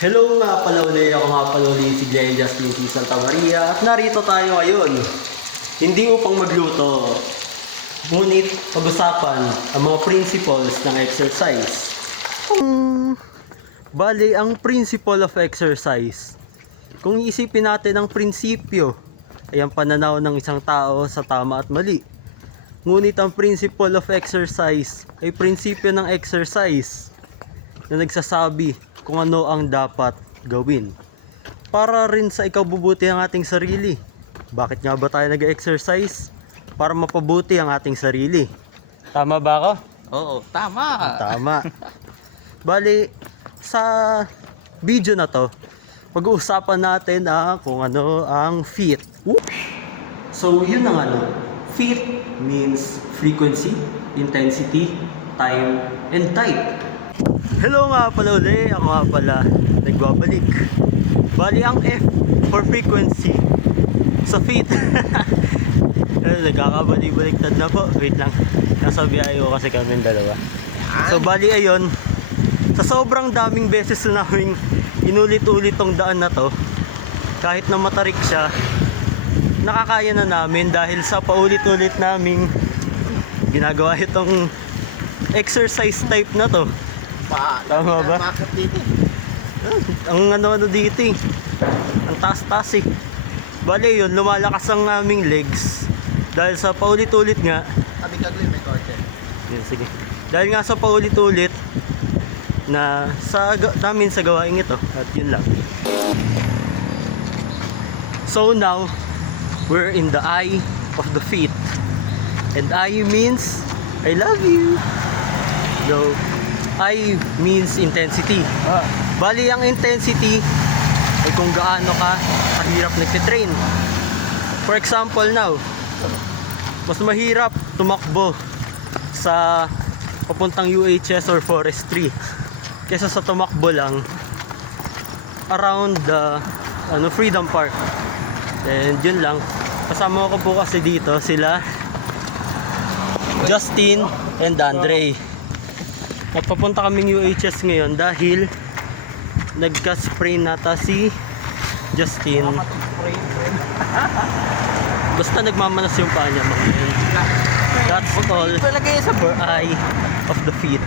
Hello nga pala ulit, ako nga pala ulit si Glenn Justin C. Santa Maria at narito tayo ngayon. Hindi upang magluto, ngunit pag-usapan ang mga principles ng exercise. Bali, ang principle of exercise. Kung iisipin natin ang prinsipyo, ay ang pananaw ng isang tao sa tama at mali. Ngunit ang principle of exercise ay prinsipyo ng exercise na nagsasabi kung ano ang dapat gawin para rin sa ikabubuti ng ating sarili. Bakit nga ba tayo nag-exercise? Para mapabuti ang ating sarili. Tama ba ako? Oo, tama. Tama. Bali, sa video na to, pag-uusapan natin kung ano ang FIT. So, yun ang ano. FIT means frequency, intensity, time, and type. Hello nga pala ulit, ako nga pala nagbabalik. Bali ang F for frequency sa FIT. Nagkakabalik-baliktad na po. Wait lang, nasa biyahe ko kasi kami dalawa. So bali ayon, sa sobrang daming beses na naming inulit-ulit tong daan na to, kahit na matarik siya, nakakaya na namin dahil sa paulit-ulit naming ginagawa itong exercise type na to. Tama ba? Bakit dito? Ang ano dito eh. Ang taas-taas eh. Bale yun, lumalakas ang aming legs. Dahil sa paulit-ulit nga. Abig-agli may korte. Yun, sige. Dahil nga sa paulit-ulit na namin sa gawain ito. At yun lang. So now, we're in the eye of the FIT. And I means, I love you. So, I means intensity. Bali ang intensity ay kung gaano ka kahirap nagtitrain. For example now, mas mahirap tumakbo sa papuntang UHS or forestry kaysa sa tumakbo lang around the Freedom Park. And yun lang. Kasama ko po kasi dito sila Justin and Andre. At papunta kaming UHS ngayon dahil nagka-sprain nata si Justin. Basta nagmamanas yung paa niya mga yun. That's all for eye of the FIT.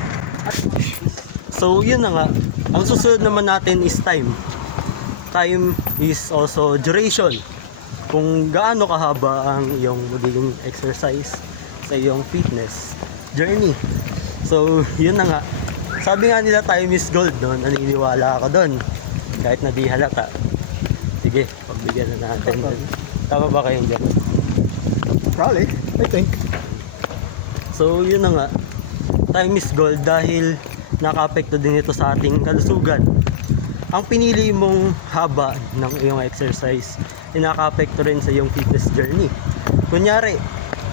So yun na nga. Ang susunod naman natin is time. Time is also duration. Kung gaano kahaba ang iyong magiging exercise sa iyong fitness journey. So, yun na nga. Sabi nga nila time is gold, no? Naniniwala ako doon. Kahit na di halata. Sige, pagbigyan na natin. Tama ba kayong dyan? Probably, I think. So, yun na nga. Time is gold dahil naka-apekto din ito sa ating kalusugan. Ang pinili mong haba ng iyong exercise ay naka-apekto rin sa iyong fitness journey. Kunyari,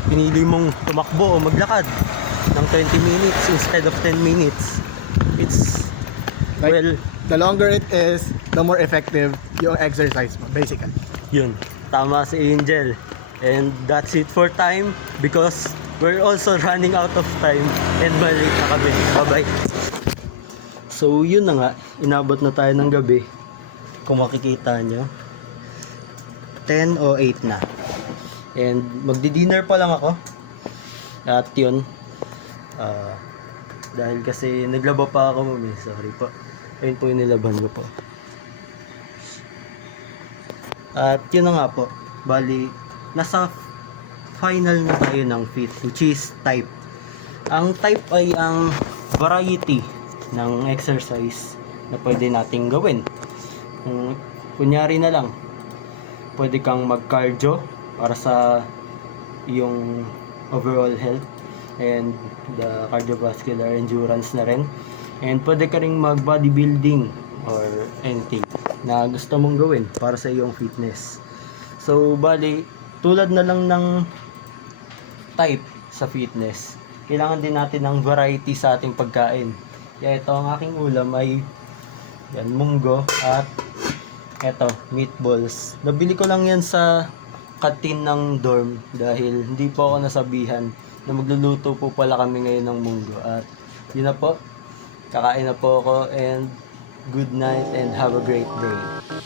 pinili mong tumakbo o maglakad ng 20 minutes instead of 10 minutes. It's, Like, well, the longer it is, the more effective yung exercise mo, basically. yun. Tama si Angel. And that's it for time because we're also running out of time and mali na kami. Bye-bye. So, yun na nga. Inabot na tayo ng gabi. Kung makikita nyo. 10 o 8 na. And magdi-dinner pa lang ako. At yun. Dahil kasi naglaba pa ako, mami. Sorry po. Ayun po yung nilaban ko po. At yun na nga po. Bali, nasa final na tayo ng FIT, which is type. Ang type ay ang variety ng exercise na pwede nating gawin. Kunyari na lang, pwede kang mag-cardio para sa iyong overall health and the cardiovascular endurance na rin. And pwede ka ring mag-bodybuilding or anything na gusto mong gawin para sa iyong fitness. So, bali, tulad na lang ng type sa fitness, kailangan din natin ng variety sa ating pagkain. Kaya ito, ang aking ulam ay yan, munggo at eto, meatballs. Nabili ko lang yan sa kantin ng dorm dahil hindi po ako nasabihan na magluluto po pala kami ngayon ng munggo. At yun na po, kakain na po ako and good night, and have a great day.